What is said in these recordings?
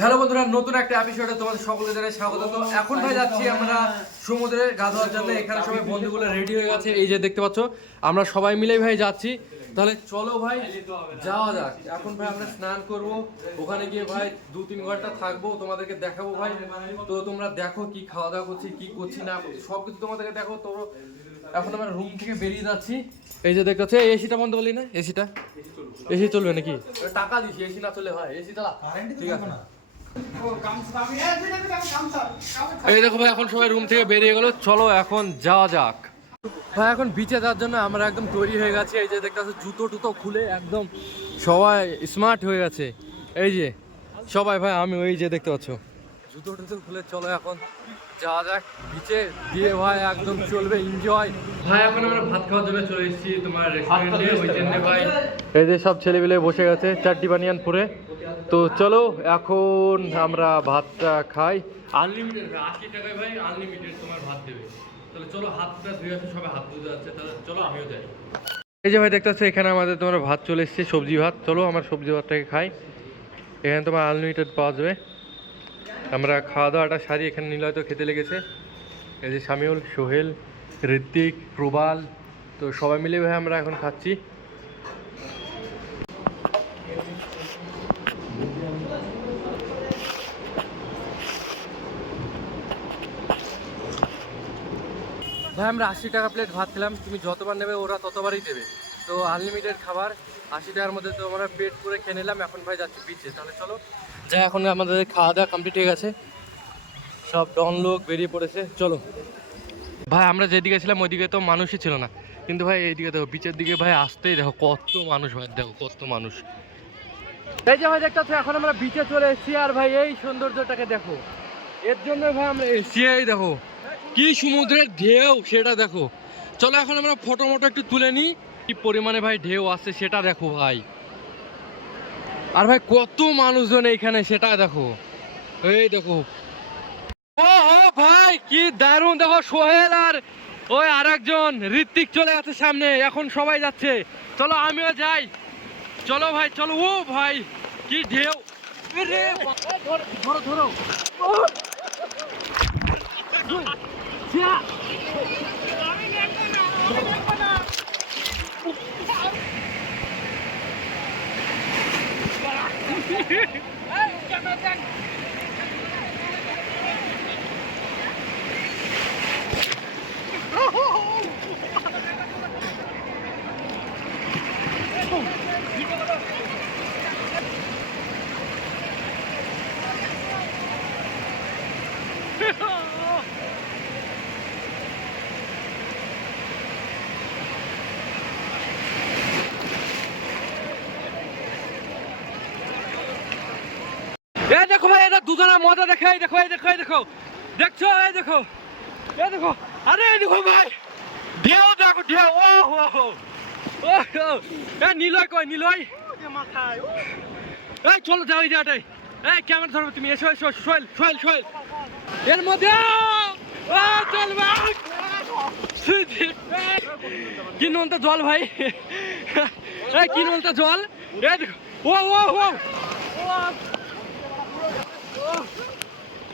Hello বন্ধুরা, নতুন একটা এপিসোডে তোমাদের সকলকে জানাই স্বাগত। তো এখন ভাই যাচ্ছি আমরা সমুদ্রে গা ধোয়ার জন্য। এখানে সবাই বন্ধুগুলো রেডি হয়ে গেছে, এই যে দেখতে পাচ্ছ আমরা সবাই মিলেই ভাই যাচ্ছি। তাহলে চলো ভাই যাওয়া যাক। এখন ভাই আমরা স্নান করব, ওখানে গিয়ে ভাই 2-3 ঘন্টা থাকবো, তোমাদেরকে দেখাবো ভাই। তো তোমরা দেখো কি খাওয়া দাওয়া করছি, কি করছি না করছি সবকিছু তোমাদেরকে দেখো। তো এখন আমরা রুম থেকে বেরিয়ে যাচ্ছি। এই যে দেখতে পাচ্ছ, এসিটা বন্ধ করলি না? এসি চলবে নাকি? টাকা দিছি, এসি না চলে হয় এসি চালা। ঠিক আছে, এই দেখো ভাই এখন সবাই রুম থেকে বেরিয়ে গেল, চলো এখন যাওয়া যাক ভাই। এখন বিচে যাওয়ার জন্য আমরা একদম তৈরি হয়ে গেছি। এই যে দেখতে পাচ্ছ জুতো টুতো খুলে একদম সবাই স্মার্ট হয়ে গেছে। এই যে সবাই ভাই, আমি ওই যে দেখতে পাচ্ছ জুতো টুতো খুলে চলো এখন যাওয়া যাক বিচে দিয়ে ভাই, একদম চলবে এনজয় ভাই। এখন আমরা ভাত খাওয়ার জন্য চলে এসেছি তোমার রেস্টুরেন্টে, ওই জন্য ভাই এই যে সব ছেলেপিলে বসে গেছে চারটি বানিয়ান পরে। তো চলো এখন আমরা ভাতটা খাই। আনলিমিটেড ভাই, 80 টাকায় ভাই আনলিমিটেড তোমার ভাত দেবে। তাহলে চলো হাতটা ধুয়ে আসো, সবাই হাত ধুতে যাচ্ছে, তাহলে চলো আমিও যাই। এই যে ভাই দেখতে পাচ্ছ এখানে আমাদের তোমার ভাত চলে এসেছে, সবজি ভাত। চলো আমার সবজি ভাতটাকে খাই, এখানে তোমার আনলিমিটেড পাওয়া যাবে। আমরা খাওয়া দাওয়াটা সারি, এখানে নিলয় তো খেতে লেগেছে। এই যে শামিউল, সোহেল, ঋত্বিক, প্রবাল, তো সবাই মিলে ভাই আমরা এখন খাচ্ছি। ভাই আমরা 80 টাকা প্লেট ভাত খেলাম, তুমি যতবার নেবে ওরা ততবারই দেবে। তো আনলিমিটেড খাবার, 80 টাকার মধ্যে তো আমরা পেট করে খেয়ে নিলাম। এখন ভাই যাচ্ছি বিচে, তাহলে চলো যাই। এখন আমাদের খাওয়া দাওয়া কমপ্লিট হয়ে গেছে, সব ডন লোক বেরিয়ে পড়েছে, চলো ভাই। আমরা যেদিকে ছিলাম ওইদিকে তো মানুষই ছিল না, কিন্তু ভাই এইদিকে দেখো বিচের দিকে ভাই আসতেই দেখো কত মানুষ ভাই, দেখো কত মানুষ। এই যে ভাই দেখতে পাচ্ছ এখন আমরা বিচে চলে এসেছি, আর ভাই এই সৌন্দর্যটাকে দেখো, এর জন্য ভাই আমরা এসেছি। এই দেখো কি সমুদ্রের ঢেউ সেটা দেখো। চলো এখন আমরা ফটো মটো একটু তুলে নিই, কি পরিমাণে ভাই ঢেউ আসছে সেটা দেখো ভাই। আর ভাই কত মানুষজন এইখানে সেটা দেখো, এই দেখো। ও ভাই কি দারুণ, দেখো সোহেল আর ওই আরেকজন ঋত্বিক চলে গেছে সামনে, এখন সবাই যাচ্ছে, চলো আমিও যাই। চলো ভাই চলো। ও ভাই কি ঢেউ, ধরো ধরো। এই দেখো ভাই, এটা দুজনের মজা দেখো। এই দেখো, এই দেখো, এই দেখো, দেখছো? এই দেখো, এই দেখো, আরে এই দেখো ভাই ঢেউ, দেখো ঢেউ। ও হো হো, ও নিলয় কই, নিলয় এই চলো যাও এই জায়গাটাই। এই ক্যামেরা ধরবে তুমি, এসো এসো। সোহেল সোহেল সোহেল এর মধ্যে চল ভাই, কি নোনতা জল ভাই, এই কি নোনতা জল। এই দেখো, ও ও ও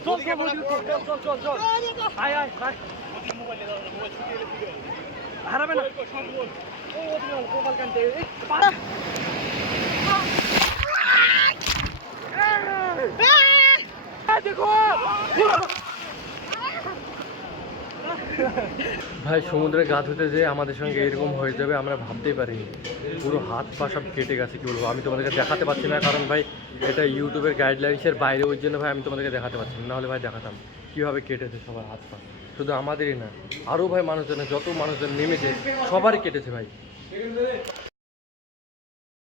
চল চল চল চল চল, আয় আয় আয়, হারাবে না। ভাই সমুদ্রে গা ধুতে যে আমাদের সঙ্গে এরকম হয়ে যাবে আমরা ভাবতেই পারিনি। পুরো হাত পা সব কেটে গেছে, কি বলবো। আমি তোমাদেরকে দেখাতে পারছি না, কারণ ভাই এটা ইউটিউবের গাইডলাইন্সের বাইরে, ওই জন্য ভাই আমি তোমাদেরকে দেখাতে পারছি না, নাহলে ভাই দেখাতাম কীভাবে কেটেছে সবার হাত পা। শুধু আমাদেরই না, আরও ভাই মানুষজনের, যত মানুষজন নেমেছে সবারই কেটেছে ভাই।